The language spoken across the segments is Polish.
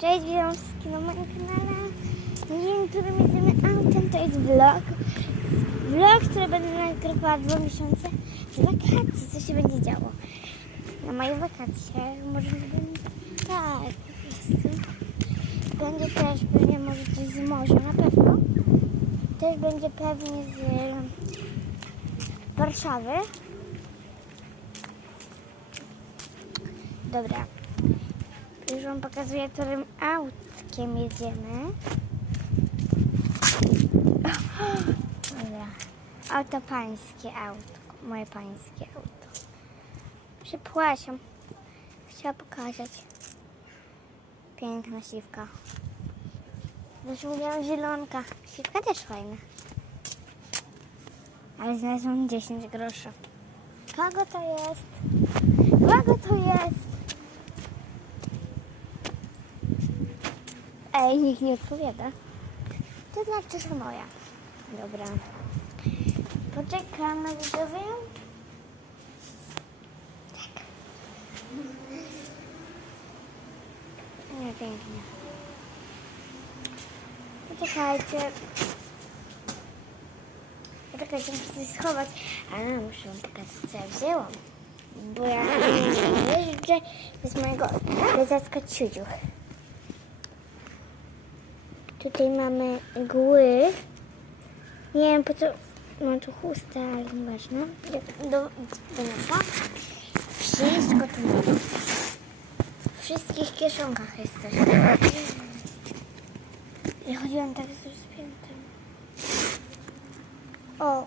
Cześć, witam wszystkich na moim kanale. Dzień, którym jedziemy autem, to jest vlog. Vlog, który będę nagrywała dwa miesiące z wakacji, co się będzie działo. Na moje wakacje, może będę, tak. Będzie też pewnie może coś z morza, na pewno. Też będzie pewnie z Warszawy. Dobra. Już wam pokazuję, którym autkiem jedziemy. Dobra. Auto pańskie auto. Moje pańskie auto. Przepraszam. Chciała pokazać. Piękna siwka. Zresztą miałam zielonka. Siwka też fajna. Ale znalazłam 10 groszy. Kogo to jest? Kogo to jest? Ej, nikt nie odpowiada. To znaczy, że moja. Dobra. Poczekamy widzowie. Tak. Nie, pięknie. Poczekajcie. Poczekajcie, muszę coś schować. Ale muszę wam pokazać, co ja wzięłam. Bo ja jeżdżę z mojego ciuciuch. Tutaj mamy igły. Nie wiem po co mam tu chustę, ale nieważne. Do, do, do. Wszystko tu mam. W wszystkich kieszonkach jest coś. Ja chodziłam tak z rozpiętym. O.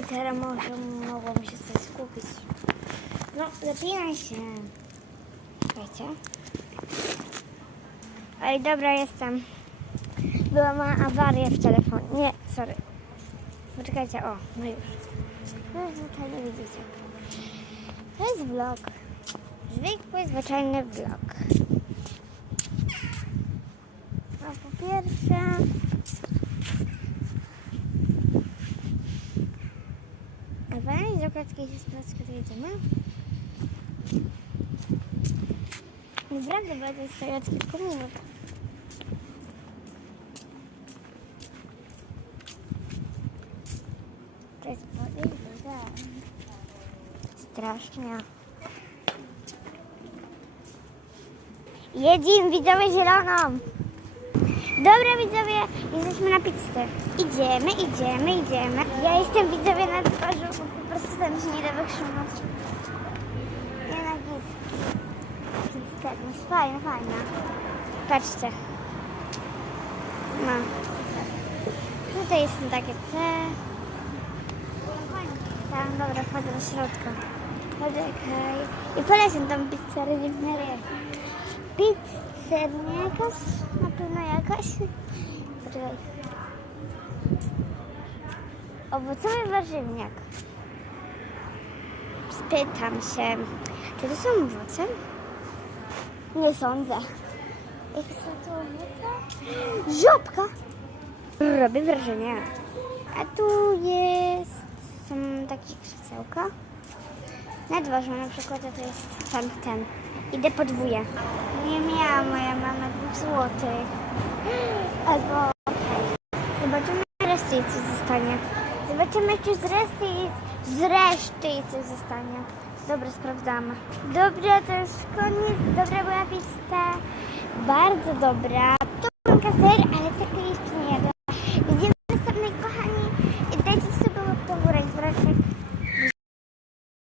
I teraz może mogłam się coś skupić. No, zapinaj się. Czekajcie. Ej, dobra, jestem. Była ma awarię w telefonie. Nie, sorry. Poczekajcie, o, no już. No zwyczajnie widzicie. To jest vlog. Zwykły, zwyczajny vlog. No, po pierwsze... Z okładki się sprawdź, kiedy jedziemy. Naprawdę będę stoi od kilku minut. To jest podejrzane. Strasznie. Jedzim widzowie zieloną. Dobra widzowie, jesteśmy na pizzę. Idziemy, idziemy, idziemy. Ja jestem widzowie na twarzy, bo po prostu tam się nie da wytrzymać. Nie na git. Pizza, no fajna, fajna. Patrzcie. No. Tutaj są takie te. Tam, dobra, wchodzę do środka. Poczekaj. I polecam tam pizzerię, nie Pizzernia jakaś? Na pewno jakaś? Poczekaj. Owocowy warzywniak. Spytam się, czy to są owoce? Nie sądzę. Jakie są to owoce? Żabka! Robi wrażenie. A tu jest... Są takie krzesełka. Na dworze na przykład, to jest ten, ten. Idę podwóję. Nie miała moja mama dwóch złotych. Albo. Zobaczymy reszty co zostanie. Zobaczymy czy z reszty z reszty co zostanie. Dobra, sprawdzamy. Dobra, to już koniec. Dobra była pizza. Bardzo dobra.